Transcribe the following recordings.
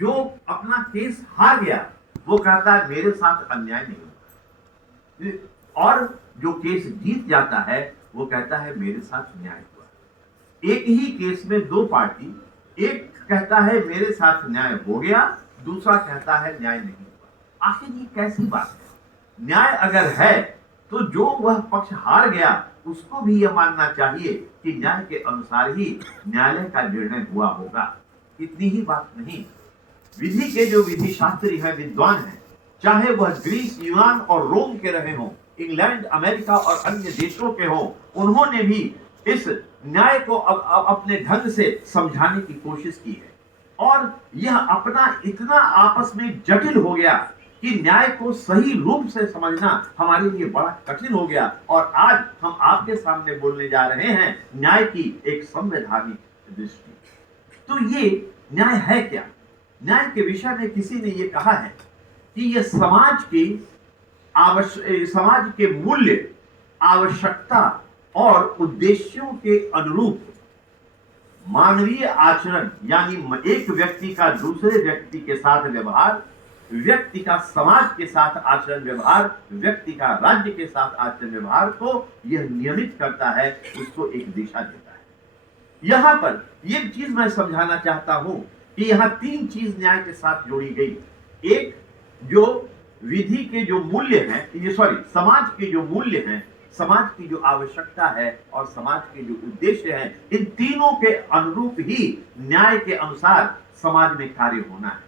जो अपना केस हार गया वो कहता है मेरे साथ अन्याय नहीं हुआ, और जो केस जीत जाता है वो कहता है मेरे साथ न्याय हुआ। एक ही केस में दो पार्टी, एक कहता है मेरे साथ न्याय हो गया, दूसरा कहता है न्याय नहीं हुआ। आखिर ये कैसी बात है? न्याय अगर है तो जो वह पक्ष हार गया उसको भी यह मानना चाहिए कि न्याय के अनुसार ही न्यायालय का निर्णय हुआ होगा। इतनी ही बात नहीं, विधि के जो विधि शास्त्री हैं, विद्वान हैं, चाहे वह ग्रीस, यूनान और रोम के रहे हों, इंग्लैंड, अमेरिका और अन्य देशों के हों, उन्होंने भी इस न्याय को अपने ढंग से समझाने की कोशिश की है। और यह अपना इतना आपस में जटिल हो गया कि न्याय को सही रूप से समझना हमारे लिए बड़ा कठिन हो गया। और आज हम आपके सामने बोलने जा रहे हैं न्याय की एक संवैधानिक दृष्टि। तो ये न्याय है क्या? न्याय के विषय में किसी ने ये कहा है कि यह समाज के मूल्य, आवश्यकता और उद्देश्यों के अनुरूप मानवीय आचरण, यानी एक व्यक्ति का दूसरे व्यक्ति के साथ व्यवहार, व्यक्ति का समाज के साथ आचरण व्यवहार, व्यक्ति का राज्य के साथ आचरण व्यवहार को यह नियमित करता है, उसको एक दिशा देता है। यहां पर एक चीज मैं समझाना चाहता हूं कि यहां तीन चीज न्याय के साथ जोड़ी गई। एक, जो विधि के जो मूल्य हैं, समाज के जो मूल्य हैं, समाज की जो आवश्यकता है और समाज के जो उद्देश्य है, इन तीनों के अनुरूप ही न्याय के अनुसार समाज में कार्य होना है।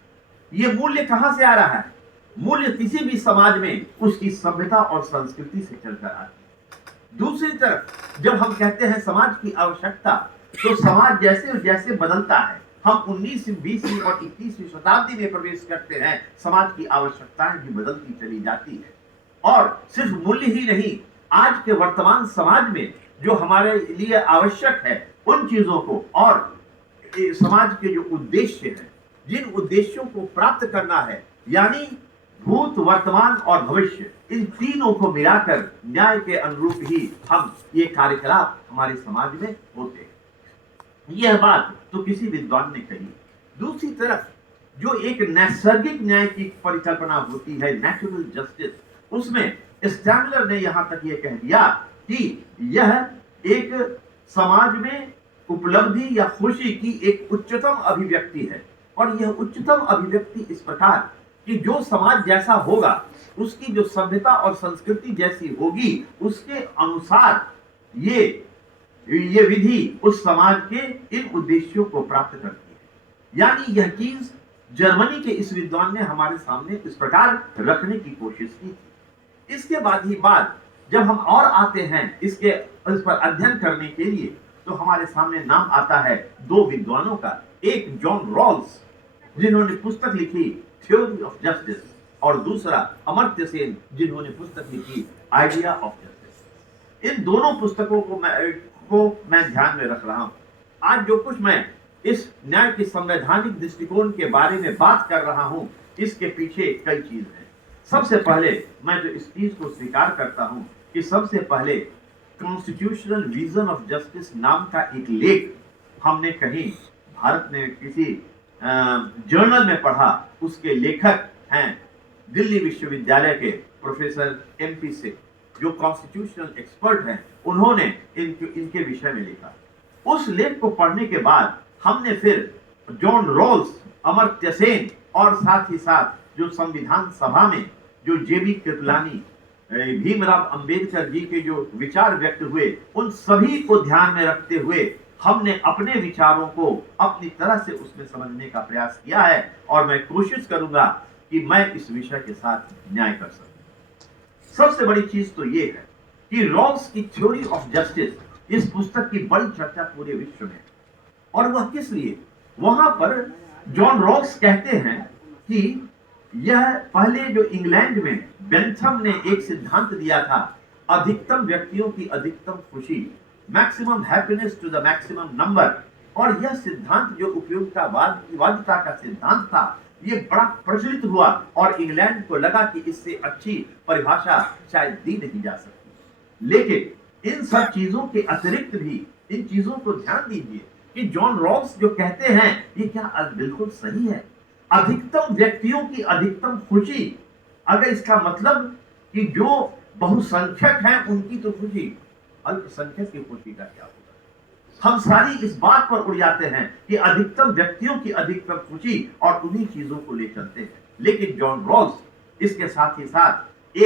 ये मूल्य कहां से आ रहा है? मूल्य किसी भी समाज में उसकी सभ्यता और संस्कृति से चलकर आती है। दूसरी तरफ जब हम कहते हैं समाज की आवश्यकता, तो समाज जैसे जैसे बदलता है, हम 19वीं, 20वीं और 21वीं शताब्दी में प्रवेश करते हैं, समाज की आवश्यकताएं भी बदलती चली जाती है। और सिर्फ मूल्य ही नहीं, आज के वर्तमान समाज में जो हमारे लिए आवश्यक है उन चीजों को, और समाज के जो उद्देश्य हैं, जिन उद्देश्यों को प्राप्त करना है, यानी भूत, वर्तमान और भविष्य, इन तीनों को मिलाकर न्याय के अनुरूप ही हम ये कार्यकलाप हमारे समाज में होते हैं। यह बात तो किसी विद्वान ने कही। दूसरी तरफ जो एक नैसर्गिक न्याय की परिकल्पना होती है, नेचुरल जस्टिस, उसमें स्टैमलर ने यहां तक यह कह दिया कि यह एक समाज में उपलब्धि या खुशी की एक उच्चतम अभिव्यक्ति है। और यह उच्चतम अभिव्यक्ति इस प्रकार कि जो समाज जैसा होगा, उसकी जो सभ्यता और संस्कृति जैसी होगी, उसके अनुसार ये विधि उस समाज के इन उद्देश्यों को प्राप्त करती है। यानी यह चीज जर्मनी के इस विद्वान ने हमारे सामने इस प्रकार रखने की कोशिश की थी। इसके बाद जब हम और आते हैं इस पर अध्ययन करने के लिए, तो हमारे सामने नाम आता है दो विद्वानों का। एक जॉन रॉल्स, जिन्होंने पुस्तक लिखी थ्योरी ऑफ जस्टिस, और दूसरा अमर्त्य सेन, जिन्होंने पुस्तक लिखी आइडिया ऑफ जस्टिस। इन दोनों पुस्तकों को मैं ध्यान में रख रहा हूं। आज जो कुछ मैं इस न्याय के संवैधानिक दृष्टिकोण के बारे में बात कर रहा हूं, इसके पीछे कई चीज हैं। सबसे पहले मैं जो इस चीज को स्वीकार करता हूं कि सबसे पहले कॉन्स्टिट्यूशनल विजन ऑफ जस्टिस नाम का एक लेख हमने कहीं भारत में किसी जर्नल में पढ़ा। उसके लेखक हैं दिल्ली विश्वविद्यालय के प्रोफेसर MP सिंह, जो कॉन्स्टिट्यूशनल एक्सपर्ट हैं। उन्होंने इनके विषय में लिखा। उस लेख को पढ़ने के बाद हमने फिर जॉन रॉल्स, अमर्त्य सेन और साथ ही साथ जो संविधान सभा में जो JB कृपलानी, भीमराव अंबेडकर जी के जो विचार व्यक्त हुए, उन सभी को ध्यान में रखते हुए हमने अपने विचारों को अपनी तरह से उसमें समझने का प्रयास किया है। और मैं कोशिश करूंगा कि मैं इस विषय के साथ न्याय कर सकूं। सबसे बड़ी चीज तो ये है कि रॉल्स की थ्योरी ऑफ जस्टिस, इस पुस्तक की बड़ी चर्चा पूरे विश्व में। और वह किस लिए? वहां पर जॉन रॉल्स कहते हैं कि यह पहले जो इंग्लैंड में बेंथम ने एक सिद्धांत दिया था, अधिकतम व्यक्तियों की अधिकतम खुशी, maximum happiness to the maximum number. और यह सिद्धांत जो उपयोगितावादिता का सिद्धांत था, ये बड़ा प्रचलित हुआ और इंग्लैंड को लगा कि इससे अच्छी परिभाषा शायद दी नहीं जा सकती। लेकिन इन सब चीजों के अतिरिक्त भी इन चीजों को ध्यान दीजिए कि जॉन रॉल्स जो कहते हैं, ये क्या बिल्कुल सही है? अधिकतम व्यक्तियों की अधिकतम खुशी, अगर इसका मतलब कि जो बहुसंख्यक हैं उनकी तो खुशी, अल्पसंख्यक की खुशी का क्या होगा? हम सारी इस बात पर उड़ जाते हैं कि अधिकतम व्यक्तियों की अधिकतम खुशी और उन्हीं चीजों को ले चलते हैं। लेकिन जॉन रॉल्स इसके साथ ही साथ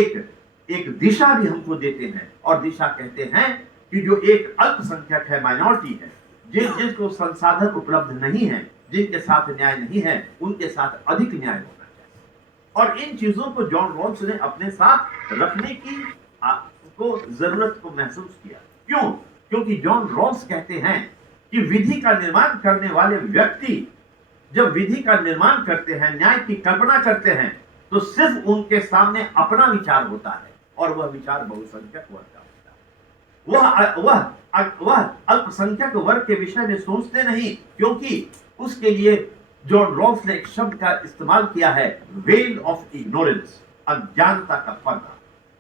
एक दिशा भी हमको देते हैं, और दिशा कहते हैं कि जो एक अल्पसंख्यक है, माइनॉरिटी है, जिनको संसाधन उपलब्ध नहीं है, जिनके साथ न्याय नहीं है, उनके साथ अधिक न्याय होना चाहिए। और इन चीजों को जॉन रॉल्स ने अपने साथ रखने की को जरूरत को महसूस किया। क्यों? क्योंकि जॉन रॉल्स कहते हैं कि विधि का निर्माण करने वाले व्यक्ति जब विधि का निर्माण करते हैं, न्याय की कल्पना करते हैं, तो सिर्फ उनके सामने अपना विचार होता है, और वह विचार बहुसंख्यक वर्ग का होता है। वह अल्पसंख्यक वर्ग के विषय में सोचते नहीं, क्योंकि उसके लिए जॉन रॉल्स ने एक शब्द का इस्तेमाल किया है, वेल ऑफ इग्नोरेंस, अज्ञानता का पर्दा।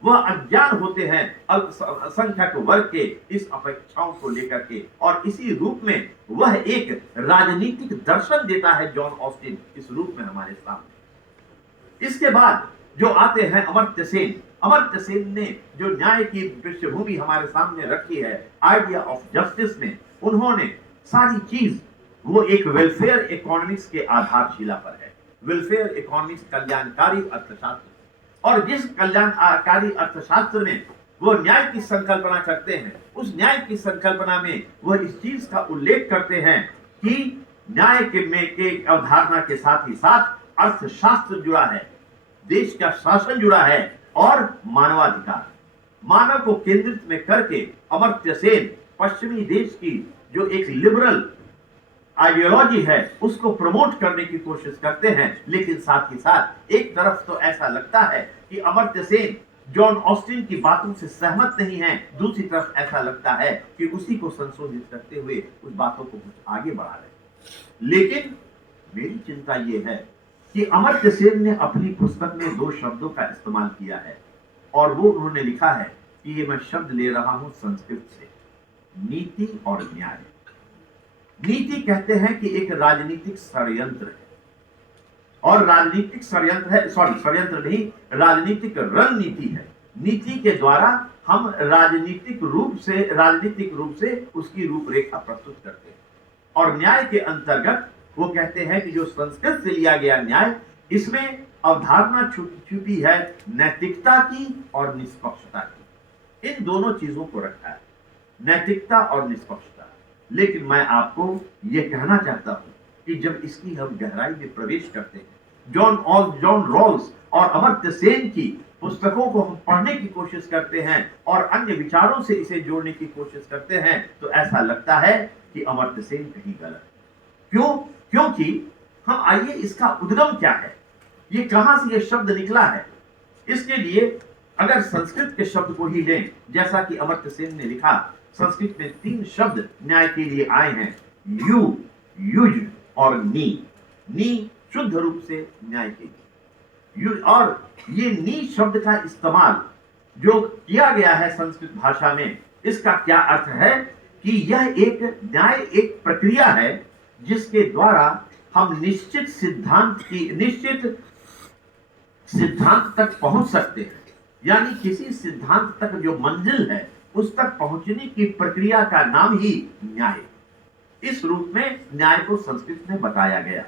वह अज्ञान होते हैं अल्पसंख्यक वर्ग के इस अपेक्षाओं को लेकर के, और इसी रूप में वह एक राजनीतिक दर्शन देता है जॉन ऑस्टिन इस रूप में हमारे सामने। इसके बाद जो आते हैं अमर्त्य सेन। अमर्त्य सेन ने जो न्याय की पृष्ठभूमि हमारे सामने रखी है, आइडिया ऑफ जस्टिस में, उन्होंने सारी चीज वो एक वेलफेयर इकोनॉमिक्स के आधारशिला पर है। वेलफेयर इकोनॉमिक्स कल्याणकारी अर्थशास्त्र, और जिस कल्याणकारी अर्थशास्त्र में वो न्याय की संकल्पना करते हैं, उस न्याय की संकल्पना में वह इस चीज का उल्लेख करते हैं कि न्याय के अवधारणा के साथ ही साथ अर्थशास्त्र जुड़ा है, देश का शासन जुड़ा है, और मानवाधिकार, मानव को केंद्रित में करके अमर्त्य सेन पश्चिमी देश की जो एक लिबरल आइडियोलॉजी है उसको प्रमोट करने की कोशिश करते हैं। लेकिन साथ ही साथ एक तरफ तो ऐसा लगता है कि अमर्त्य सेन जॉन ऑस्टिन की बातों से सहमत नहीं है, दूसरी तरफ ऐसा लगता है कि उसी को संशोधित करते हुए उस बातों को कुछ आगे बढ़ा रहे। लेकिन मेरी चिंता यह है कि अमर्त्य सेन ने अपनी पुस्तक में दो शब्दों का इस्तेमाल किया है, और वो उन्होंने लिखा है कि ये मैं शब्द ले रहा हूं संस्कृत से, नीति और न्याय। नीति कहते हैं कि एक राजनीतिक षड्यंत्र है, और राजनीतिक षड्यंत्र है, षड्यंत्र नहीं, राजनीतिक रणनीति है। नीति के द्वारा हम राजनीतिक रूप से उसकी रूपरेखा प्रस्तुत करते हैं। और न्याय के अंतर्गत वो कहते हैं कि जो संस्कृत से लिया गया न्याय, इसमें अवधारणा छुपी है नैतिकता की और निष्पक्षता की। इन दोनों चीजों को रखा है, नैतिकता और निष्पक्षता। लेकिन मैं आपको यह कहना चाहता हूं कि जब इसकी हम गहराई में प्रवेश करते हैं, जॉन रॉल्स और अमर्त्य सेन की पुस्तकों को हम पढ़ने की कोशिश करते हैं और अन्य विचारों से इसे जोड़ने की कोशिश करते हैं, तो ऐसा लगता है कि अमर्त्य सेन कहीं गलत है। क्यों? क्योंकि हम आइए इसका उद्गम क्या है, ये कहां से ये शब्द निकला है। इसके लिए अगर संस्कृत के शब्द को ही लें, जैसा कि अमर्त्य सेन ने लिखा, संस्कृत में 3 शब्द न्याय के लिए आए हैं, यू, युज और नी। नी शुद्ध रूप से न्याय के लिए, और ये नी शब्द का इस्तेमाल जो किया गया है संस्कृत भाषा में, इसका क्या अर्थ है कि यह एक न्याय एक प्रक्रिया है जिसके द्वारा हम निश्चित सिद्धांत तक पहुंच सकते हैं। यानी किसी सिद्धांत तक जो मंजिल है उस तक पहुंचने की प्रक्रिया का नाम ही न्याय। इस रूप में न्याय को संस्कृत में बताया गया।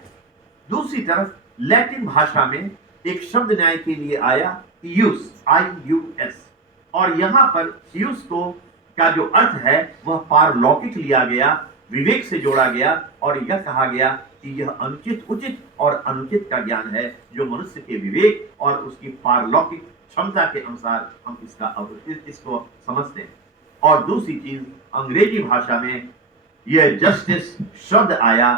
दूसरी तरफ लैटिन भाषा में एक शब्द न्याय के लिए आया, इयूस, IUS, और यहां पर इयूस को का जो अर्थ है वह पारलौकिक लिया गया, विवेक से जोड़ा गया, और यह कहा गया कि यह अनुचित, उचित और अनुचित का ज्ञान है जो मनुष्य के विवेक और उसकी पारलौकिक क्षमता के अनुसार हम इसको समझते हैं। और दूसरी चीज, अंग्रेजी भाषा में यह जस्टिस शब्द आया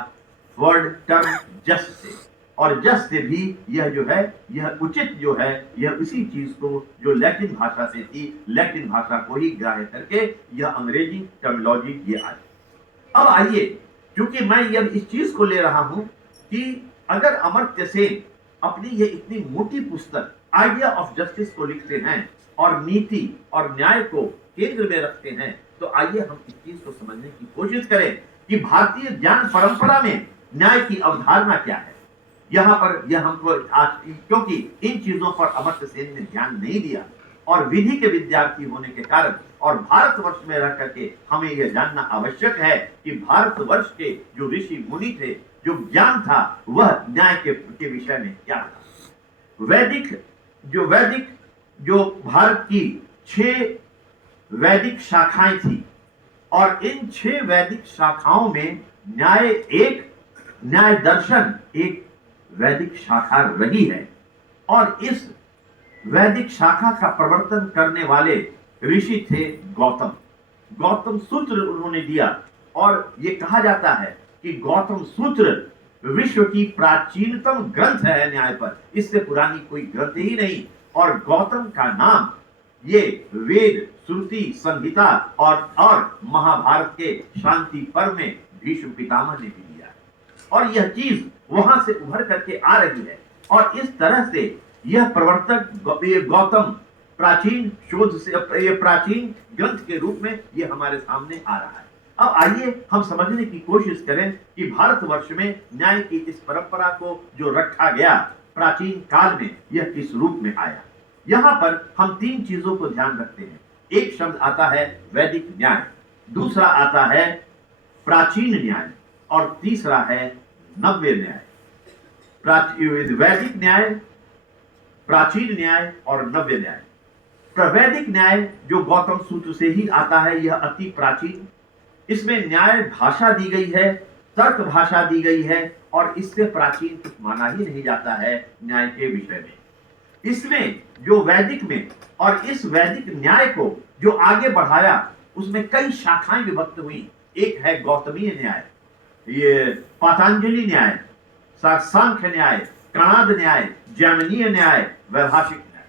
वर्ड टर्म जस्ट से, और जस्ट से भी यह जो है, यह उचित जो है, यह उसी चीज को जो लैटिन भाषा से थी, लैटिन भाषा को ही ग्राह्य करके यह अंग्रेजी टर्मिनोलॉजी ये आई। अब आइए, क्योंकि मैं यह इस चीज को ले रहा हूं कि अगर अमर्त्य सेन अपनी ये इतनी मोटी पुस्तक आइडिया ऑफ जस्टिस को लिखते हैं और नीति और न्याय को केंद्र में रखते हैं, तो आइए हम इस चीज को समझने की कोशिश करें कि भारतीय ज्ञान परंपरा में न्याय की अवधारणा क्या है। यहाँ पर यह हमको आज, क्योंकि इन चीजों पर अमर्त्य सेन ने ध्यान नहीं दिया और विधि के विद्यार्थी होने के कारण और भारतवर्ष में रह करके हमें यह जानना आवश्यक है कि भारतवर्ष के जो ऋषि मुनि थे, जो ज्ञान था वह न्याय के विषय में क्या था। वैदिक जो भारत की 6 वैदिक शाखाएं थी और इन 6 वैदिक शाखाओं में न्याय दर्शन एक वैदिक शाखा रही है और इस वैदिक शाखा का प्रवर्तन करने वाले ऋषि थे गौतम सूत्र उन्होंने दिया और ये कहा जाता है कि गौतम सूत्र विश्व की प्राचीनतम ग्रंथ है न्याय पर, इससे पुरानी कोई ग्रंथ ही नहीं। और गौतम का नाम ये वेद, श्रुति, संहिता और महाभारत के शांति पर्व में भीष्म पितामह ने भी दिया और यह चीज वहां से उभर करके आ रही है और इस तरह से यह प्रवर्तक ये गौतम प्राचीन शोध से ये प्राचीन ग्रंथ के रूप में यह हमारे सामने आ रहा है। अब आइए हम समझने की कोशिश करें कि भारतवर्ष में न्याय की इस परंपरा को जो रखा गया प्राचीन काल में यह किस रूप में आया। यहां पर हम 3 चीजों को ध्यान रखते हैं। एक शब्द आता है वैदिक न्याय, दूसरा आता है प्राचीन न्याय और तीसरा है नव्य न्याय। वैदिक न्याय, प्राचीन न्याय और नव्य न्याय। वैदिक न्याय जो गौतम सूत्र से ही आता है, यह अति प्राचीन, इसमें न्याय भाषा दी गई है, तर्क भाषा दी गई है और इससे प्राचीन कुछ माना ही नहीं जाता है न्याय के विषय में। इसमें जो वैदिक में और इस वैदिक न्याय को जो आगे बढ़ाया उसमें कई शाखाएं विभक्त हुई। एक है गौतमीय न्याय, ये पातंजलि न्याय, सांख्य न्याय, कणाद न्याय, जैमिनीय न्याय, वैभाषिक न्याय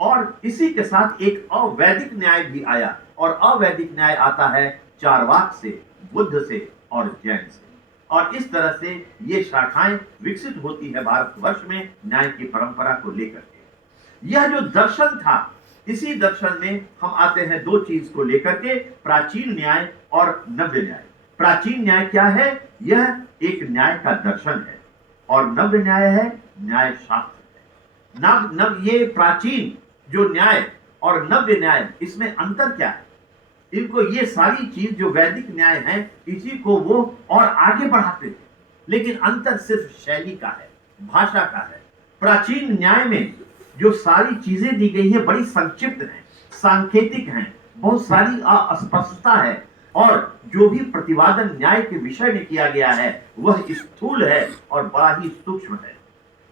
और इसी के साथ एक अवैदिक न्याय भी आया और अवैदिक न्याय आता है चारवाक से, बुद्ध से और जैन से और इस तरह से ये शाखाएं विकसित होती है भारतवर्ष में न्याय की परंपरा को लेकर के। यह जो दर्शन था, इसी दर्शन में हम आते हैं 2 चीज को लेकर के, प्राचीन न्याय और नव्य न्याय। प्राचीन न्याय क्या है? यह एक न्याय का दर्शन है और नव्य न्याय है न्याय शास्त्र है। ये प्राचीन जो न्याय और नव्य न्याय, इसमें अंतर क्या है? इनको ये सारी चीज जो वैदिक न्याय है इसी को वो और आगे बढ़ाते थे, लेकिन अंतर सिर्फ शैली का है, भाषा का है। प्राचीन न्याय में जो सारी चीजें दी गई है बड़ी संक्षिप्त है, सांकेतिक हैं, बहुत सारी अस्पष्टता है और जो भी प्रतिवादन न्याय के विषय में किया गया है वह स्थूल है और बड़ा ही सूक्ष्म है।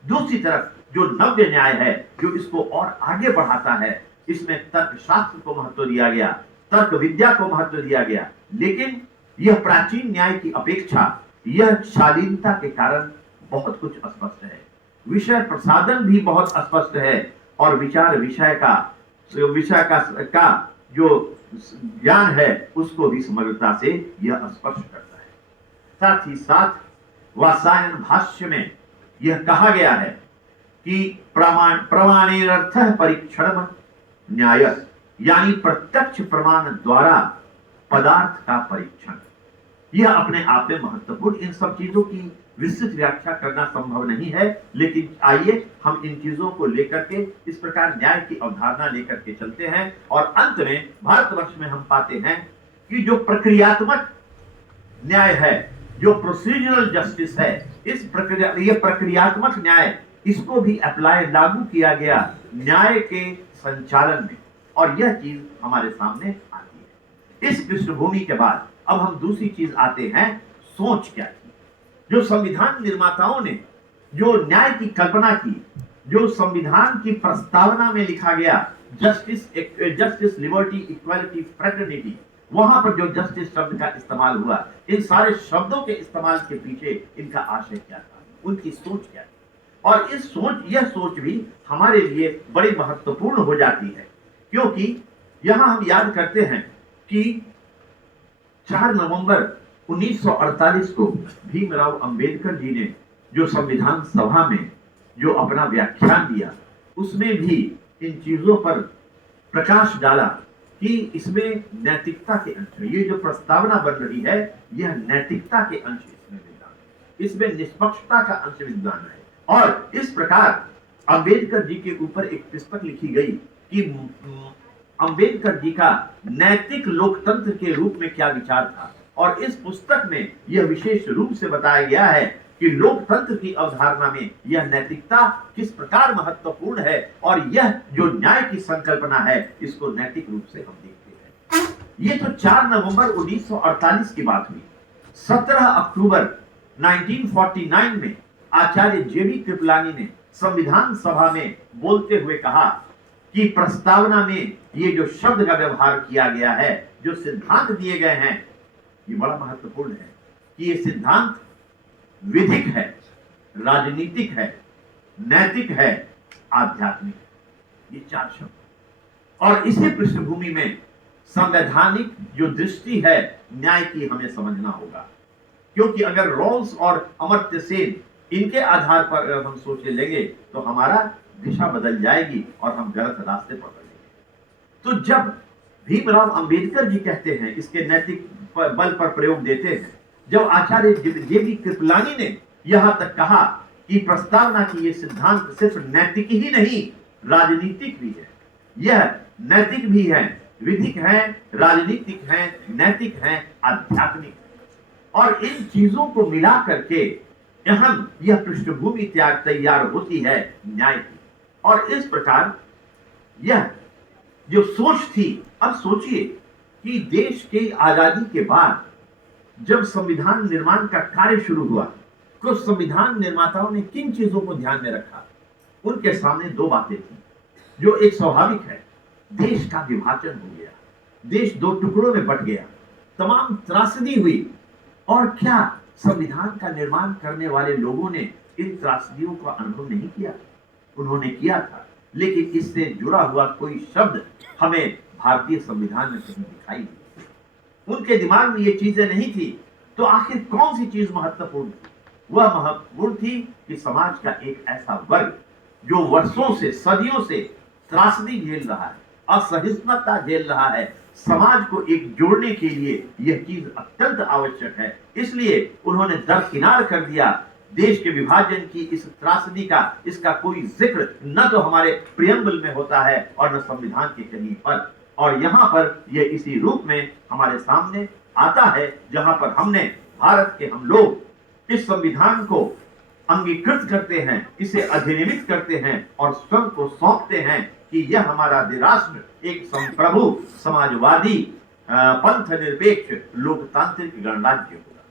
दूसरी तरफ जो नव्य न्याय है जो इसको और आगे बढ़ाता है, इसमें तर्क शास्त्र को महत्व दिया गया, तर्क विद्या को महत्व दिया गया, लेकिन यह प्राचीन न्याय की अपेक्षा यह शालीनता के कारण बहुत कुछ अस्पष्ट है, विषय प्रसादन भी बहुत अस्पष्ट है और विषय का जो ज्ञान है उसको भी समग्रता से यह स्पष्ट करता है। साथ ही साथ वात्सायन भाष्य में यह कहा गया है कि प्रमाणेरर्थः परीक्षणम न्याय, यानी प्रत्यक्ष प्रमाण द्वारा पदार्थ का परीक्षण। यह अपने आप में महत्वपूर्ण, इन सब चीजों की विस्तृत व्याख्या करना संभव नहीं है, लेकिन आइए हम इन चीजों को लेकर के इस प्रकार न्याय की अवधारणा लेकर के चलते हैं और अंत में भारतवर्ष में हम पाते हैं कि जो प्रक्रियात्मक न्याय है, जो प्रोसीजरल जस्टिस है, ये प्रक्रियात्मक न्याय, इसको भी अप्लाई लागू किया गया न्याय के संचालन में और यह चीज हमारे सामने आती है। इस पृष्ठभूमि के बाद अब हम दूसरी चीज आते हैं, सोच क्या थी। जो संविधान निर्माताओं ने जो न्याय की कल्पना की, जो संविधान की प्रस्तावना में लिखा गया जस्टिस, लिबर्टी, इक्वालिटी, फ्रेटर्निटी, वहां पर जो जस्टिस शब्द का इस्तेमाल हुआ, इन सारे शब्दों के इस्तेमाल के पीछे इनका आशय क्या था, उनकी सोच क्या थी। और यह सोच भी हमारे लिए बड़ी महत्वपूर्ण हो जाती है, क्योंकि यहां हम याद करते हैं कि 4 नवंबर 1948 को भीमराव अंबेडकर जी ने जो संविधान सभा में जो अपना व्याख्यान दिया, उसमें भी इन चीजों पर प्रकाश डाला कि इसमें नैतिकता के अंश है। ये जो प्रस्तावना बन रही है, यह नैतिकता के अंश इसमें विद्यमान है, इसमें निष्पक्षता का अंश विद्यमान है, और इस प्रकार अंबेडकर जी के ऊपर एक पुस्तक लिखी गई कि अंबेडकर जी का नैतिक लोकतंत्र के रूप में क्या विचार था। और इस पुस्तक में यह विशेष रूप से बताया गया है कि लोकतंत्र की अवधारणा में यह नैतिकता किस प्रकार महत्वपूर्ण है, और यह जो न्याय की संकल्पना है इसको नैतिक रूप से हम देखते हैं। ये तो 4 नवंबर 1948 की बात हुई। 17 अक्टूबर 1949 में आचार्य जेबी कृपलानी ने संविधान सभा में बोलते हुए कहा कि प्रस्तावना में ये जो शब्द का व्यवहार किया गया है, जो सिद्धांत दिए गए हैं, ये बड़ा महत्वपूर्ण है कि ये सिद्धांत विधिक है, राजनीतिक है, नैतिक है, आध्यात्मिक है। ये 4 शब्द। और इसी पृष्ठभूमि में संवैधानिक जो दृष्टि है न्याय की हमें समझना होगा, क्योंकि अगर रॉल्स और अमर्त्य सेन इनके आधार पर अगर हम सोचे लेंगे तो हमारा दिशा बदल जाएगी और हम गलत रास्ते पकड़ लेंगे। तो जब भीमराव अंबेडकर जी कहते हैं, इसके नैतिक बल पर प्रयोग देते हैं, जब आचार्य जेबी कृपलानी ने यहां तक कहा कि प्रस्तावना की ये सिद्धांत सिर्फ नैतिक ही नहीं राजनीतिक भी है, यह नैतिक भी है, विधिक है, राजनीतिक है, नैतिक है, आध्यात्मिक है, और इन चीजों को मिला करके यह पृष्ठभूमि तैयार होती है न्याय की। और इस प्रकार यह जो सोच थी, अब सोचिए कि देश के आजादी के बाद जब संविधान निर्माण का कार्य शुरू हुआ तो संविधान निर्माताओं ने किन चीजों को ध्यान में रखा। उनके सामने 2 बातें थी जो एक स्वाभाविक है, देश का विभाजन हो गया, देश 2 टुकड़ों में बट गया, तमाम त्रासदी हुई, और क्या संविधान का निर्माण करने वाले लोगों ने इन त्रासदियों का अनुभव नहीं किया? उन्होंने किया था, लेकिन इससे जुड़ा हुआ कोई शब्द हमें भारतीय संविधान में कहीं दिखाई नहीं। उनके दिमाग में ये चीजें नहीं थी, तो आखिर कौन सी चीज महत्वपूर्ण थी? वह महत्वपूर्ण थी कि समाज का एक ऐसा वर्ग जो वर्षों से, सदियों से त्रासदी झेल रहा है, असहिष्णुता झेल रहा है, समाज को एक जोड़ने के लिए यह चीज अत्यंत आवश्यक है। इसलिए उन्होंने दरकिनार कर दिया देश के विभाजन की इस त्रासदी का। इसका कोई जिक्र न तो हमारे प्रियम्बल में होता है और न संविधान के कहीं पर, और यहाँ पर यह इसी रूप में हमारे सामने आता है, जहां पर हमने भारत के हम लोग इस संविधान को अंगीकृत करते हैं, इसे अधिनियमित करते हैं और स्वयं को सौंपते हैं कि यह हमारा राष्ट्र एक संप्रभु, समाजवादी, पंथ निरपेक्ष, लोकतांत्रिक गणराज्य होगा।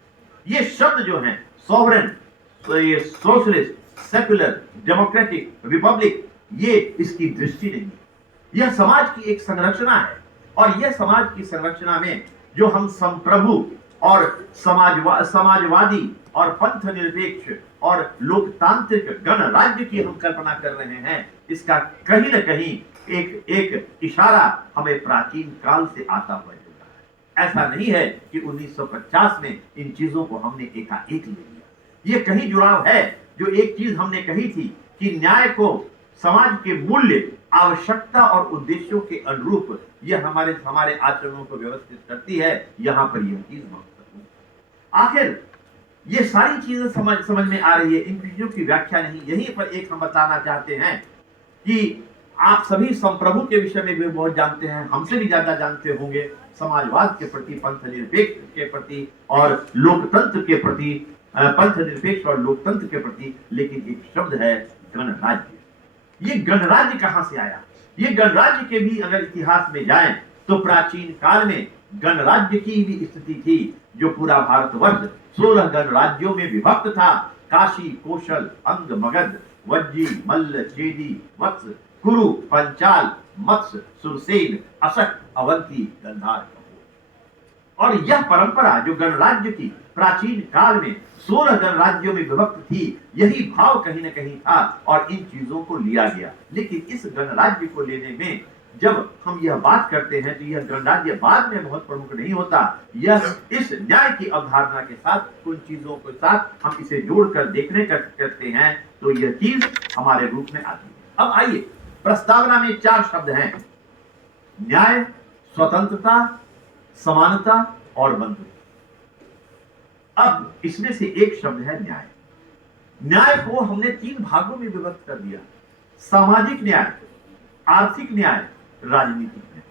ये शब्द जो हैं सॉवरेन, तो ये सोशलिस्ट, सेक्युलर, डेमोक्रेटिक, रिपब्लिक, ये इसकी दृष्टि नहीं है। यह समाज की एक संरचना है, और यह समाज की संरचना में जो हम संप्रभु और समाजवादी और पंथ निरपेक्ष और लोकतांत्रिक गणराज्य की हम कल्पना कर रहे हैं, इसका कहीं न कहीं एक इशारा हमें प्राचीन काल से आता हुआ मिल रहा है। ऐसा नहीं है कि 1950 में इन चीजों को हमने एकाएक ले लिया। ये कहीं जुड़ाव है। जो एक चीज हमने कही थी कि न्याय को समाज के मूल्य, आवश्यकता और उद्देश्यों के अनुरूप यह हमारे आचरणों को व्यवस्थित करती है, यहां पर यह चीज महत्वपूर्ण। आखिर ये सारी चीजें समझ में आ रही है, इन चीजों की व्याख्या नहीं। यहीं पर एक हम बताना चाहते हैं कि आप सभी संप्रभु के विषय में भी बहुत जानते हैं, हमसे भी ज्यादा जानते होंगे, समाजवाद के प्रति, पंथ निरपेक्ष के प्रति और लोकतंत्र के प्रति, पंथ निरपेक्ष और लोकतंत्र के प्रति। लेकिन एक शब्द है गणराज्य। ये गणराज्य कहां से आया? ये गणराज्य के भी अगर इतिहास में जाएं तो प्राचीन काल में गणराज्य की भी स्थिति थी, जो पूरा भारतवर्ष 16 गणराज्यों में विभक्त था। काशी, कौशल, अंग, मगध, वज्जी, मल्ल, चेदी, वत्स, कुरु, पंचाल, मत्स्य, सुरसेन, अशक, अवंती, गंधार, कपूर। और यह परंपरा जो गणराज्य की प्राचीन काल में 16 गणराज्यों में विभक्त थी, यही भाव कहीं न कहीं था और इन चीजों को लिया गया। लेकिन इस गणराज्य को लेने में जब हम यह बात करते हैं तो यह गणराज्य बाद में बहुत प्रमुख नहीं होता। यह इस न्याय की अवधारणा के साथ, कुछ चीजों के साथ हम इसे जोड़कर देखने करते हैं तो यह चीज हमारे रूप में आती है। अब आइए, प्रस्तावना में 4 शब्द हैं: न्याय, स्वतंत्रता, समानता और बंधुत्व। अब इसमें से एक शब्द है न्याय। न्याय को हमने 3 भागों में विभक्त कर दिया। सामाजिक न्याय, आर्थिक न्याय, राजनीतिक न्याय।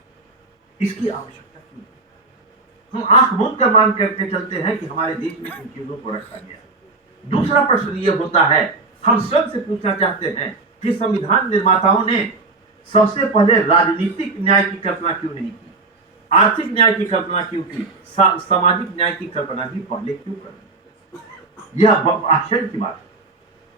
इसकी आवश्यकता क्यों है? हम आंख मूंद कर मान करके चलते हैं कि हमारे देश में इन चीजों को रखा गया है। दूसरा प्रश्न यह होता है, हम स्वयं से पूछना चाहते हैं कि संविधान निर्माताओं ने सबसे पहले राजनीतिक न्याय की कल्पना क्यों नहीं की, आर्थिक न्याय की कल्पना क्यों की, सामाजिक न्याय की कल्पना ही पहले क्यों कर? यह आश्चर्य की बात है।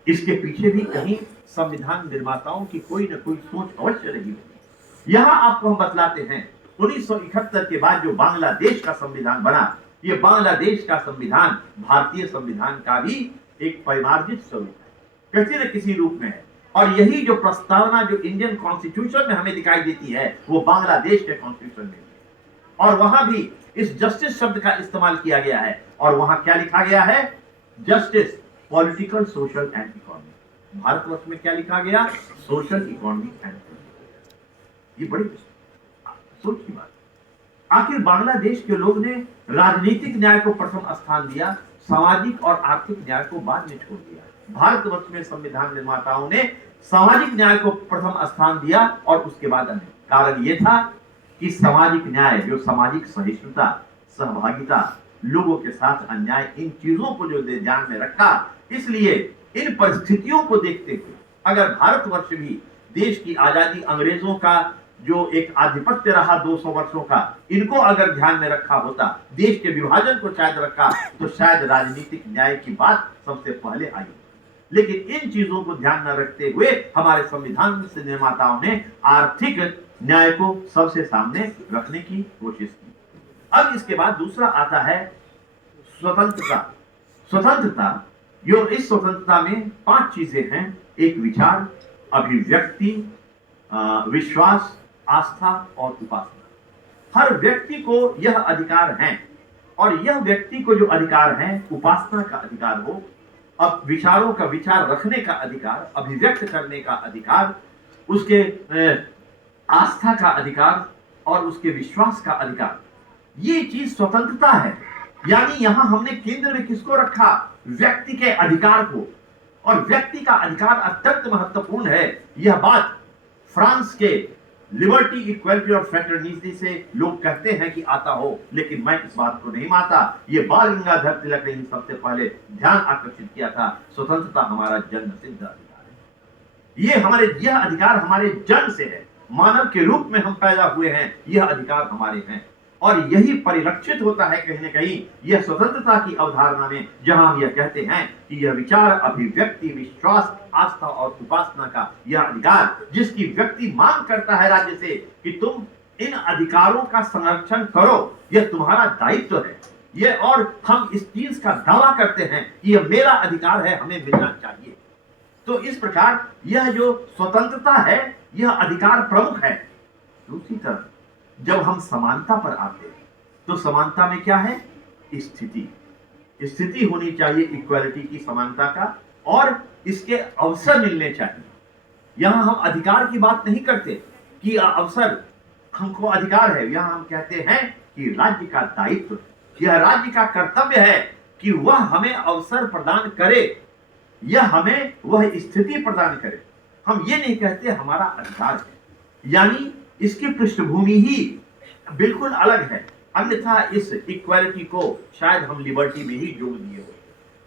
इसके पीछे भी कहीं संविधान निर्माताओं की कोई न कोई सोच अवश्य रही होगी। यहां आपको हम बतलाते हैं 1971 के बाद जो बांग्लादेश का संविधान बना, ये बांग्लादेश का संविधान भारतीय संविधान का भी एक परिमार्जित स्वरूप है, किसी न किसी रूप में है। और यही जो प्रस्तावना जो इंडियन कॉन्स्टिट्यूशन में हमें दिखाई देती है, वो बांग्लादेश के कॉन्स्टिट्यूशन में है। और वहां भी इस जस्टिस शब्द का इस्तेमाल किया गया है। और वहां क्या लिखा गया है? Justice, political, social and economic. Bharatvarsh में क्या लिखा गया? Social, economic and political. ये बड़ी सोच की बात। आखिर बांग्लादेश के लोग ने राजनीतिक न्याय को प्रथम स्थान दिया, सामाजिक और आर्थिक न्याय को बाद में छोड़ दिया। भारतवर्ष में संविधान निर्माताओं ने सामाजिक न्याय को प्रथम स्थान दिया और उसके बाद अन्य। कारण यह था कि सामाजिक न्याय, जो सामाजिक सहिष्णुता, सहभागिता, लोगों के साथ अन्याय, इन चीजों को जो ध्यान में रखा, इसलिए इन परिस्थितियों को देखते हुए अगर भारतवर्ष भी देश की आजादी, अंग्रेजों का जो एक आधिपत्य रहा 200 वर्षों का, इनको अगर ध्यान में रखा होता, देश के विभाजन को शायद रखा, तो शायद राजनीतिक न्याय की बात सबसे पहले आई। लेकिन इन चीजों को ध्यान न रखते हुए हमारे संविधान से निर्माताओं ने आर्थिक न्याय को सबसे सामने रखने की कोशिश की। अब इसके बाद दूसरा आता है स्वतंत्रता। स्वतंत्रता, जो इस स्वतंत्रता में 5 चीजें हैं। एक विचार, अभिव्यक्ति, विश्वास, आस्था और उपासना। हर व्यक्ति को यह अधिकार है, और यह व्यक्ति को जो अधिकार है, उपासना का अधिकार हो, अब विचारों का विचार रखने का अधिकार, अभिव्यक्त करने का अधिकार, उसके आस्था का अधिकार और उसके विश्वास का अधिकार, ये चीज स्वतंत्रता है। यानी यहां हमने केंद्र में किसको रखा? व्यक्ति के अधिकार को। और व्यक्ति का अधिकार अत्यंत महत्वपूर्ण है। यह बात फ्रांस के लिबर्टी, इक्वालिटी और फ्रेटर्निटी से लोग कहते हैं कि आता हो, लेकिन मैं इस बात को नहीं मानता। ये बाल गंगाधर तिलक ने सबसे पहले ध्यान आकर्षित किया था। स्वतंत्रता हमारा जन्म सिद्ध अधिकार है। यह अधिकार हमारे जन्म से है। मानव के रूप में हम पैदा हुए हैं, यह अधिकार हमारे हैं। और यही परिलक्षित होता है कहीं न कहीं यह स्वतंत्रता की अवधारणा में, जहां हम यह कहते हैं कि यह विचार, अभिव्यक्ति, विश्वास, आस्था और उपासना का यह अधिकार, जिसकी व्यक्ति मांग करता है राज्य से कि तुम इन अधिकारों का संरक्षण करो, यह तुम्हारा दायित्व है। यह, और हम इस चीज का दावा करते हैं कि यह मेरा अधिकार है, हमें मिलना चाहिए। तो इस प्रकार यह जो स्वतंत्रता है, यह अधिकार प्रमुख है। दूसरी तरफ जब हम समानता पर आते हैं, तो समानता में क्या है? स्थिति होनी चाहिए, इक्वालिटी की, समानता का, और इसके अवसर मिलने चाहिए। यहां हम अधिकार की बात नहीं करते कि अवसर हमको अधिकार है। यहां हम कहते हैं कि राज्य का दायित्व, यह राज्य का कर्तव्य है कि वह हमें अवसर प्रदान करे, यह हमें वह स्थिति प्रदान करे। हम ये नहीं कहते हमारा अधिकार है, यानी इसकी पृष्ठभूमि ही बिल्कुल अलग है। अन्यथा इस इक्वालिटी को शायद हम लिबर्टी में ही जोड़ दिए हो।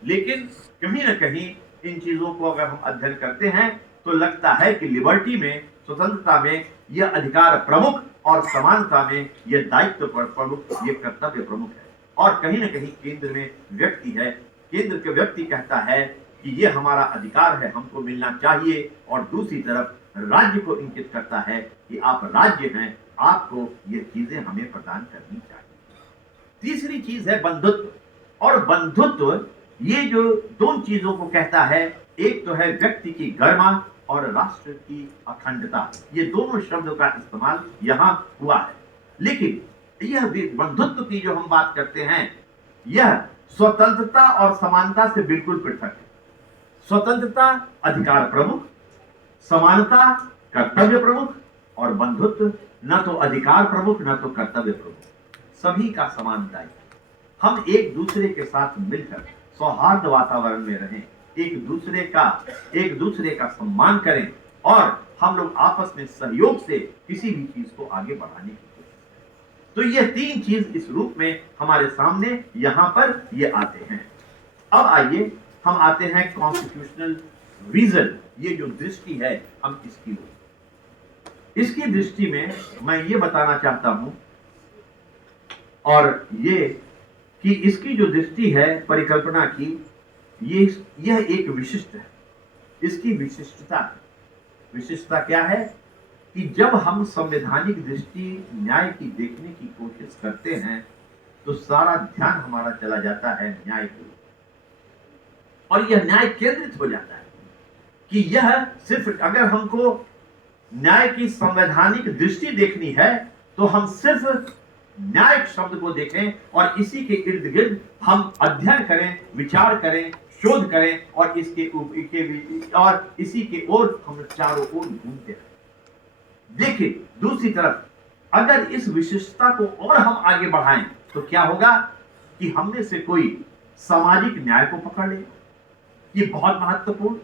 लेकिन कहीं ना कहीं इन चीजों को अगर हम अध्ययन करते हैं तो लगता है कि लिबर्टी में, स्वतंत्रता में यह अधिकार प्रमुख, और समानता में यह दायित्व प्रमुख, यह कर्तव्य प्रमुख है। और कहीं ना कहीं केंद्र में व्यक्ति है। केंद्र के व्यक्ति कहता है कि यह हमारा अधिकार है, हमको मिलना चाहिए। और दूसरी तरफ राज्य को इंगित करता है कि आप राज्य हैं, आपको ये चीजें हमें प्रदान करनी चाहिए। तीसरी चीज है बंधुत्व। और बंधुत्व ये जो 2 चीजों को कहता है, एक तो है व्यक्ति की गरिमा और राष्ट्र की अखंडता। ये दोनों शब्दों का इस्तेमाल यहां हुआ है। लेकिन यह बंधुत्व की जो हम बात करते हैं, यह स्वतंत्रता और समानता से बिल्कुल पृथक है। स्वतंत्रता अधिकार प्रमुख, समानता कर्तव्य प्रमुख, और बंधुत्व न तो अधिकार प्रमुख न तो कर्तव्य प्रमुख, सभी का समान दायित्व। हम एक दूसरे के साथ मिलकर सौहार्द वातावरण में रहें, एक दूसरे का सम्मान करें और हम लोग आपस में सहयोग से किसी भी चीज को आगे बढ़ाने की कोशिश करें। तो ये तीन चीज इस रूप में हमारे सामने यहां पर ये आते हैं। अब आइए हम आते हैं कॉन्स्टिट्यूशनल विजन, ये जो दृष्टि है हम इसकी ओर। इसकी दृष्टि में मैं ये बताना चाहता हूं और ये कि इसकी जो दृष्टि है परिकल्पना की, यह एक विशिष्ट है। इसकी विशिष्टता क्या है कि जब हम संवैधानिक दृष्टि न्याय की देखने की कोशिश करते हैं तो सारा ध्यान हमारा चला जाता है न्याय की ओर, और यह न्याय केंद्रित हो जाता है कि यह सिर्फ, अगर हमको न्याय की संवैधानिक दृष्टि देखनी है तो हम सिर्फ न्याय शब्द को देखें और इसी के इर्द गिर्द हम अध्ययन करें, विचार करें, शोध करें और इसी के ओर हम चारों ओर घूमते रहें। देखिए दूसरी तरफ अगर इस विशिष्टता को और हम आगे बढ़ाएं तो क्या होगा कि हमने से कोई सामाजिक न्याय को पकड़ ले, ये बहुत महत्वपूर्ण,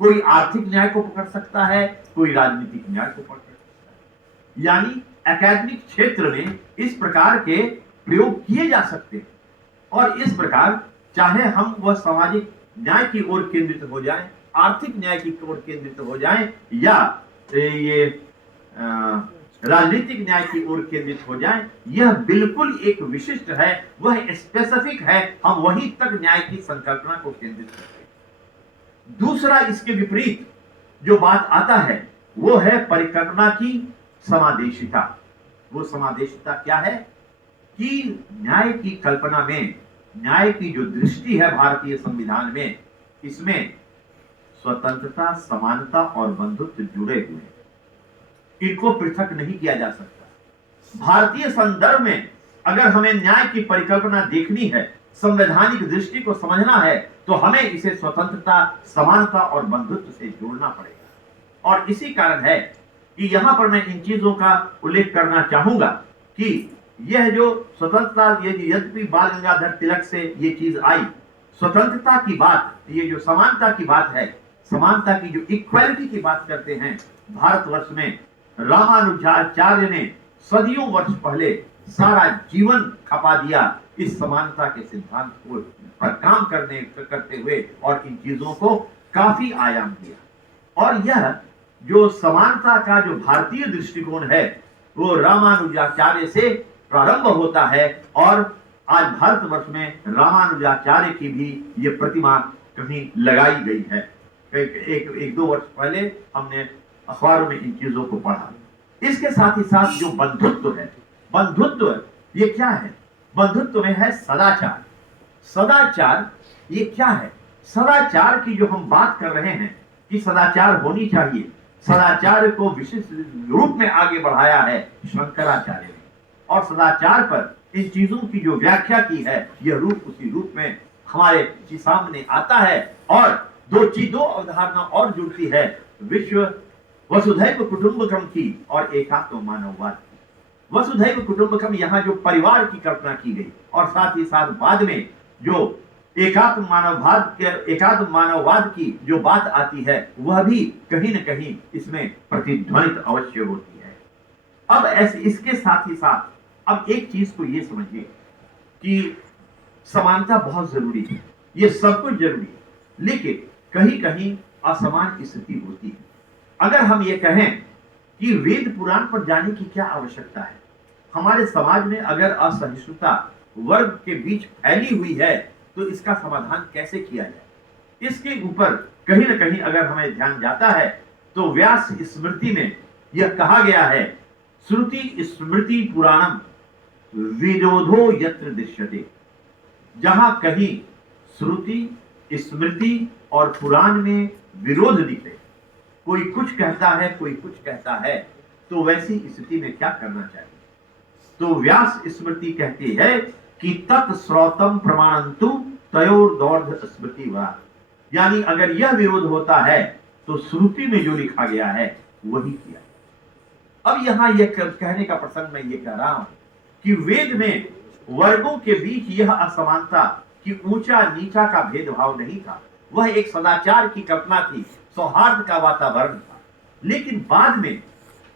कोई आर्थिक न्याय को पकड़ सकता है, कोई राजनीतिक न्याय को पकड़ सकता है। यानी एकेडमिक क्षेत्र में इस प्रकार के प्रयोग किए जा सकते हैं और इस प्रकार चाहे हम वह सामाजिक न्याय की ओर केंद्रित हो जाएं, आर्थिक न्याय की ओर केंद्रित हो जाएं या ये राजनीतिक न्याय की ओर केंद्रित हो जाएं, यह बिल्कुल एक विशिष्ट है, वह स्पेसिफिक है, हम वहीं तक न्याय की संकल्पना को केंद्रित करते हैं। दूसरा इसके विपरीत जो बात आता है वो है परिकल्पना की समादेशिता। वो समादेशिता क्या है कि न्याय की कल्पना में, न्याय की जो दृष्टि है भारतीय संविधान में, इसमें स्वतंत्रता, समानता और बंधुत्व जुड़े हुए हैं, इनको पृथक नहीं किया जा सकता। भारतीय संदर्भ में अगर हमें न्याय की परिकल्पना देखनी है, संवैधानिक दृष्टि को समझना है, तो हमें इसे स्वतंत्रता, समानता और बंधुत्व से जोड़ना पड़ेगा। और इसी कारण है कि यहां पर मैं इन चीजों का उल्लेख करना चाहूंगा कि यह जो स्वतंत्रता, यद्यपि बाल गंगाधर तिलक से ये चीज आई, स्वतंत्रता की बात, ये जो समानता की बात है, समानता की जो इक्वालिटी की बात करते हैं, भारतवर्ष में रामानुजाचार्य ने सदियों वर्ष पहले सारा जीवन खपा दिया इस समानता के सिद्धांत को पर काम करते हुए और इन चीजों को काफी आयाम दिया। और यह जो समानता का जो भारतीय दृष्टिकोण है वो रामानुजाचार्य से प्रारंभ होता है और आज भारतवर्ष में रामानुजाचार्य की भी ये प्रतिमा कहीं लगाई गई है। एक दो वर्ष पहले हमने अखबारों में इन चीजों को पढ़ा। इसके साथ ही साथ जो बंधुत्व है, बंधुत्व ये क्या है? बंधुत्व में है सदाचार। सदाचार ये क्या है? सदाचार की जो हम बात कर रहे हैं कि सदाचार होनी चाहिए, सदाचार को विशिष्ट रूप में आगे बढ़ाया है शंकराचार्य ने, और सदाचार पर इन चीजों की जो व्याख्या की है, यह रूप उसी रूप में हमारे सामने आता है। और दो अवधारणा और जुड़ती है, विश्व वसुधैव कुटुंबकम की और एकात्म मानववाद की। वसुधैव कुटुंबकम यहाँ जो परिवार की कल्पना की गई और साथ ही साथ बाद में जो एकात्म मानववाद की जो बात आती है, वह भी कहीं न कहीं इसमें प्रतिध्वनित अवश्य होती है। अब ऐसे इसके साथ ही साथ अब एक चीज को ये समझिए कि समानता बहुत जरूरी है, ये सब कुछ जरूरी है, लेकिन कहीं कहीं असमान स्थिति होती है। अगर हम ये कहें कि वेद पुराण पर जाने की क्या आवश्यकता है, हमारे समाज में अगर असहिष्णुता वर्ग के बीच फैली हुई है तो इसका समाधान कैसे किया जाए, इसके ऊपर कहीं न कहीं अगर हमें ध्यान जाता है तो व्यास स्मृति में यह कहा गया है, श्रुति स्मृति पुराणम विरोधो यत्र दृश्यते। जहां कहीं श्रुति, स्मृति और पुराण में विरोध दिखे, कोई कुछ कहता है, कोई कुछ कहता है, तो वैसी स्थिति में क्या करना चाहिए? तो व्यास स्मृति कहती है कि तत्स्रोतम प्रमाणंतु तयोर्दौर्ध स्मृति वा, यानी अगर यह विरोध होता है तो श्रुति में जो लिखा गया है वही किया। अब यहां यह कहने का प्रसंग मैं ये कह रहा हूं कि वेद में वर्गों के बीच यह असमानता कि ऊंचा नीचा का भेदभाव नहीं था, वह एक सदाचार की कल्पना थी, सौहार्द का वातावरण था। लेकिन बाद में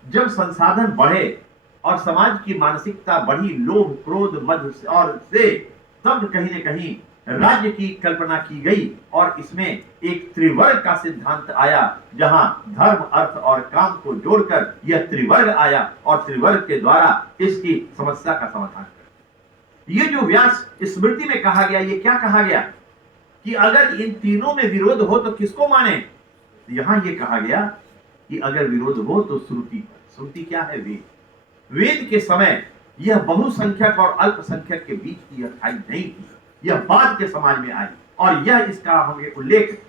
जब संसाधन बढ़े और समाज की मानसिकता बढ़ी, लोभ, क्रोध, मद और से, तब कहीं न कहीं राज्य की कल्पना की गई और इसमें एक त्रिवर्ग का सिद्धांत आया, जहां धर्म, अर्थ और काम को जोड़कर यह त्रिवर्ग आया और त्रिवर्ग के द्वारा इसकी समस्या का समाधान कर। ये जो व्यास स्मृति में कहा गया, ये क्या कहा गया कि अगर इन तीनों में विरोध हो तो किसको माने? यहां ये कहा गया कि अगर विरोध हो तो श्रुति पर। श्रुति क्या है? वेद। वेद के समय यह बहुसंख्यक और अल्पसंख्यक के बीच की यह खाई नहीं थी, यह बाद के समाज में आई और यह इसका हमें उल्लेख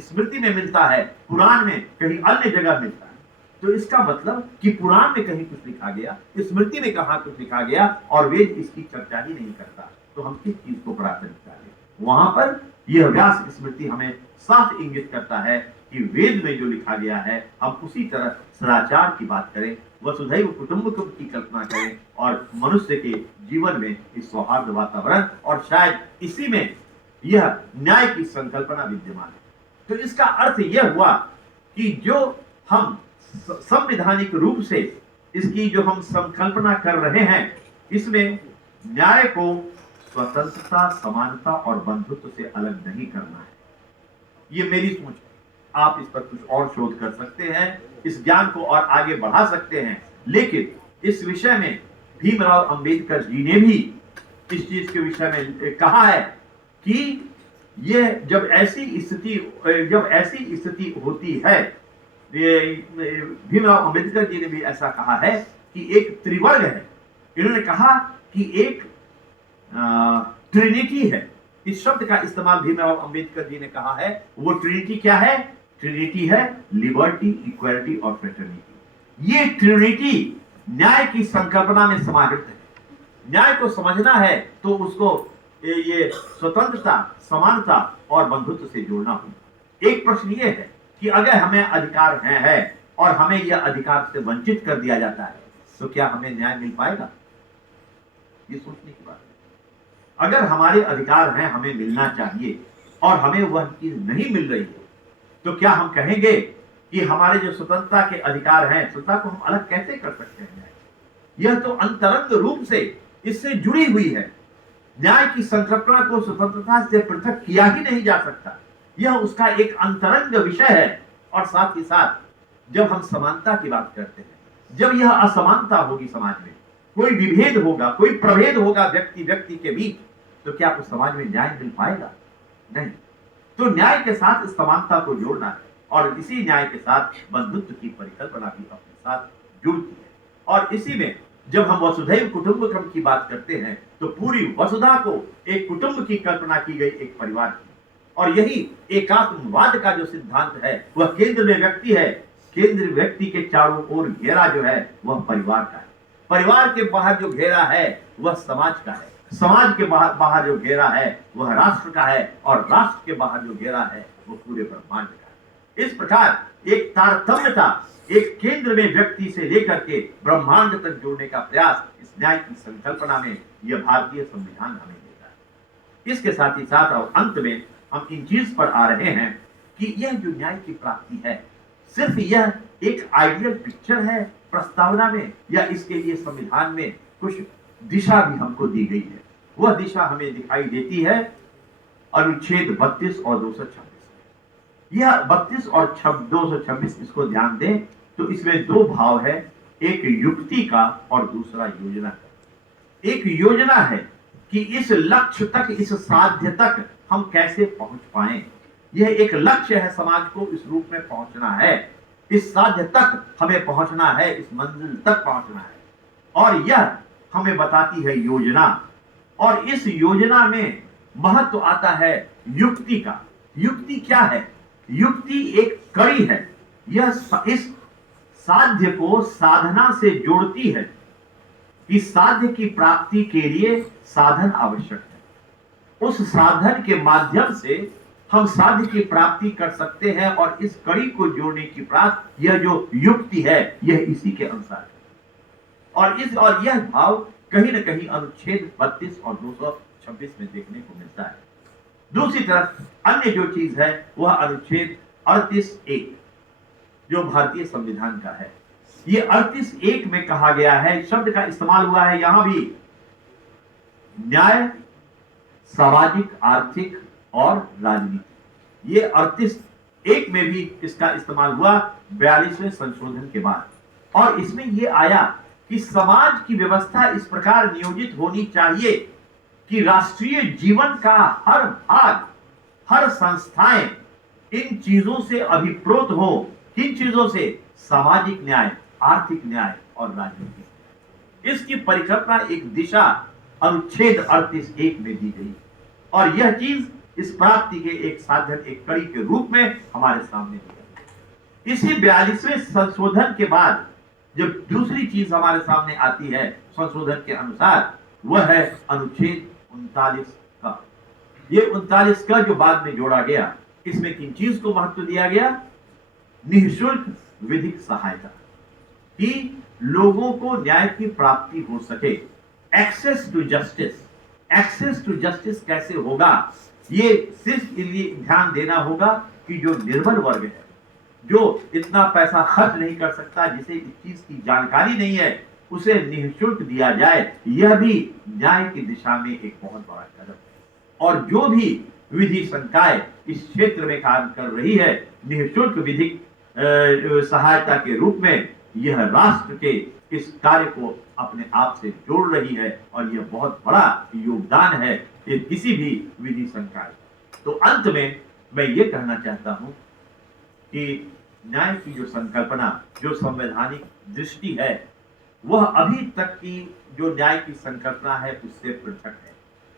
स्मृति में मिलता है, पुराण में कहीं अन्य जगह मिलता है। तो इसका मतलब कि पुराण में कहीं कुछ लिखा गया, स्मृति में कहाँ कुछ लिखा गया और वेद इसकी चर्चा ही नहीं करता, तो हम किस चीज को प्राथमिकता दें? वहां पर यह व्यास स्मृति हमें साफ इंगित करता है कि वेद में जो लिखा गया है हम उसी तरह सदाचार की बात करें, वसुधैव कुटुंबकम की कल्पना करें और मनुष्य के जीवन में इस सौहार्द वातावरण और शायद इसी में यह न्याय की संकल्पना विद्यमान है। तो इसका अर्थ यह हुआ कि जो हम संवैधानिक रूप से इसकी जो हम संकल्पना कर रहे हैं, इसमें न्याय को स्वतंत्रता, समानता और बंधुत्व से अलग नहीं करना है। ये मेरी सोच है। आप इस पर कुछ और शोध कर सकते हैं, इस ज्ञान को और आगे बढ़ा सकते हैं, लेकिन इस विषय में भीमराव अंबेडकर जी ने भी इस चीज के विषय में कहा है कि यह जब ऐसी स्थिति होती है, भीमराव अंबेडकर जी ने भी ऐसा कहा है कि एक त्रिवर्ग है। इन्होंने कहा कि एक ट्रिनिटी है। इस शब्द का इस्तेमाल भीमराव अंबेडकर जी ने कहा है। वो ट्रिनिटी क्या है? ट्रिनिटी है लिबर्टी, इक्वालिटी और फ्रेटर्निटी। ये ट्रिनिटी न्याय की संकल्पना में समाहित है। न्याय को समझना है तो उसको ये स्वतंत्रता, समानता और बंधुत्व से जोड़ना होगा। एक प्रश्न ये है कि अगर हमें अधिकार है और हमें यह अधिकार से वंचित कर दिया जाता है तो क्या हमें न्याय मिल पाएगा? ये सोचने की बात है। अगर हमारे अधिकार हैं, हमें मिलना चाहिए और हमें वह चीज नहीं मिल रही है, तो क्या हम कहेंगे कि हमारे जो स्वतंत्रता के अधिकार हैं, स्वतंत्रता को हम अलग कैसे कर सकते हैं? यह तो अंतरंग रूप से इससे जुड़ी हुई है। न्याय की संकल्पना को स्वतंत्रता से पृथक किया ही नहीं जा सकता। यह उसका एक अंतरंग विषय है। और साथ ही साथ जब हम समानता की बात करते हैं, जब यह असमानता होगी समाज में, कोई विभेद होगा, कोई प्रभेद होगा व्यक्ति व्यक्ति के बीच, तो क्या उस समाज में न्याय मिल पाएगा? नहीं। तो न्याय के साथ समानता को जोड़ना है और इसी न्याय के साथ बंधुत्व की परिकल्पना भी अपने साथ जुड़ती है। और इसी में जब हम वसुधैव कुटुंबकम की बात करते हैं तो पूरी वसुधा को एक कुटुंब की कल्पना की गई, एक परिवार की। और यही एकात्मवाद का जो सिद्धांत है वह केंद्र में व्यक्ति है। केंद्र व्यक्ति के चारों ओर घेरा जो है वह परिवार का है। परिवार के बाहर जो घेरा है वह समाज का है। समाज के बाहर जो घेरा है वह राष्ट्र का है और राष्ट्र के बाहर जो घेरा है वह पूरे ब्रह्मांड का है। इस प्रकार एक तारतम्यता, एक केंद्र में व्यक्ति से लेकर के ब्रह्मांड तक जोड़ने का प्रयास इस न्याय की संकल्पना में यह भारतीय संविधान हमें देता है। इसके साथ ही साथ और अंत में हम इन चीज पर आ रहे हैं कि यह जो न्याय की प्राप्ति है, सिर्फ यह एक आइडियल पिक्चर है प्रस्तावना में, या इसके लिए संविधान में कुछ दिशा भी हमको दी गई है। वह दिशा हमें दिखाई देती है अनुच्छेद 32 और 226। यह 32 और 226, इसको ध्यान दें तो इसमें दो भाव है, एक युक्ति का और दूसरा योजना का। एक योजना है कि इस लक्ष्य तक, इस साध्य तक हम कैसे पहुंच पाए। यह एक लक्ष्य है, समाज को इस रूप में पहुंचना है, इस साध्य तक हमें पहुंचना है, इस मंजिल तक पहुंचना है। और यह हमें बताती है योजना। और इस योजना में महत्व आता है युक्ति का। युक्ति क्या है? युक्ति एक कड़ी है। यह इस साध्य को साधना से जोड़ती है कि साध्य की प्राप्ति के लिए साधन आवश्यक है। उस साधन के माध्यम से हम साध्य की प्राप्ति कर सकते हैं और इस कड़ी को जोड़ने की बात, यह जो युक्ति है, यह इसी के अनुसार है। और यह भाव कहीं न कहीं अनुच्छेद 32 और 226 में देखने को मिलता है। दूसरी तरफ अन्य जो चीज है वह अनुच्छेद 38(1) जो भारतीय संविधान का है। ये 38(1) में कहा गया है, शब्द का इस्तेमाल हुआ है यहां भी, न्याय, सामाजिक, आर्थिक और राजनीति। ये 38(1) में भी इसका इस्तेमाल हुआ 42वें संशोधन के बाद। और इसमें यह आया कि समाज की व्यवस्था इस प्रकार नियोजित होनी चाहिए कि राष्ट्रीय जीवन का हर भाग, हर संस्थाएं इन चीजों से अभिप्रेत हो। किन चीजों से? सामाजिक न्याय, आर्थिक न्याय और राजनीतिक न्याय। इसकी परिकल्पना, एक दिशा अनुच्छेद 38(1) में दी गई और यह चीज इस प्राप्ति के एक साधन, एक कड़ी के रूप में हमारे सामने दी। इसी 42वें संशोधन के बाद जब दूसरी चीज हमारे सामने आती है संशोधन के अनुसार, वह है अनुच्छेद 39 का। ये 39 का जो बाद में जोड़ा गया, इसमें किन चीज को महत्व दिया गया? निःशुल्क विधिक सहायता, कि लोगों को न्याय की प्राप्ति हो सके। Access to justice. Access to justice कैसे होगा? ये सिर्फ इसलिए ध्यान देना होगा कि जो निर्बल वर्ग है, जो इतना पैसा खर्च नहीं कर सकता, जिसे इस चीज की जानकारी नहीं है, उसे निःशुल्क दिया जाए। यह भी न्याय की दिशा में एक बहुत बड़ा कदम है। और जो भी विधि संकाय इस क्षेत्र में काम कर रही है निःशुल्क विधिक सहायता के रूप में, यह राष्ट्र के इस कार्य को अपने आप से जोड़ रही है और यह बहुत बड़ा योगदान है ये किसी भी विधि संकाय। तो अंत में मैं ये कहना चाहता हूं कि न्याय की जो संकल्पना, जो संवैधानिक दृष्टि है, वह अभी तक की जो न्याय की संकल्पना है उससे पृथक है।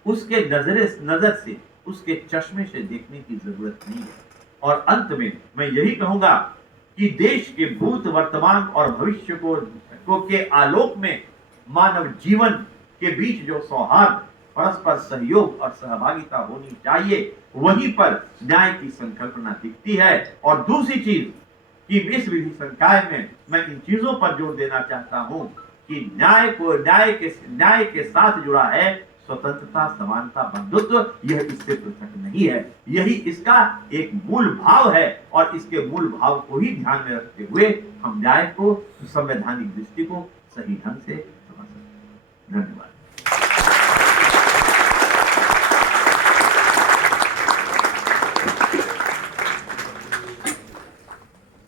उसके नजर से, उसके चश्मे से देखने की जरूरत नहीं है। और अंत में मैं यही कहूंगा कि देश के भूत, वर्तमान और भविष्य को के आलोक में मानव जीवन के बीच जो सौहार्द, परस्पर सहयोग और सहभागिता होनी चाहिए, वहीं पर न्याय की संकल्पना दिखती है। और दूसरी चीज कि इस विधि संकाय में मैं इन चीजों पर जोर देना चाहता हूं कि न्याय के साथ जुड़ा है स्वतंत्रता, समानता, बंधुत्व। यह इससे पृथक नहीं है, यही इसका एक मूल भाव है और इसके मूल भाव को ही ध्यान में रखते हुए हम न्याय को, संवैधानिक दृष्टि को सही ढंग से समझ सकते हैं। धन्यवाद।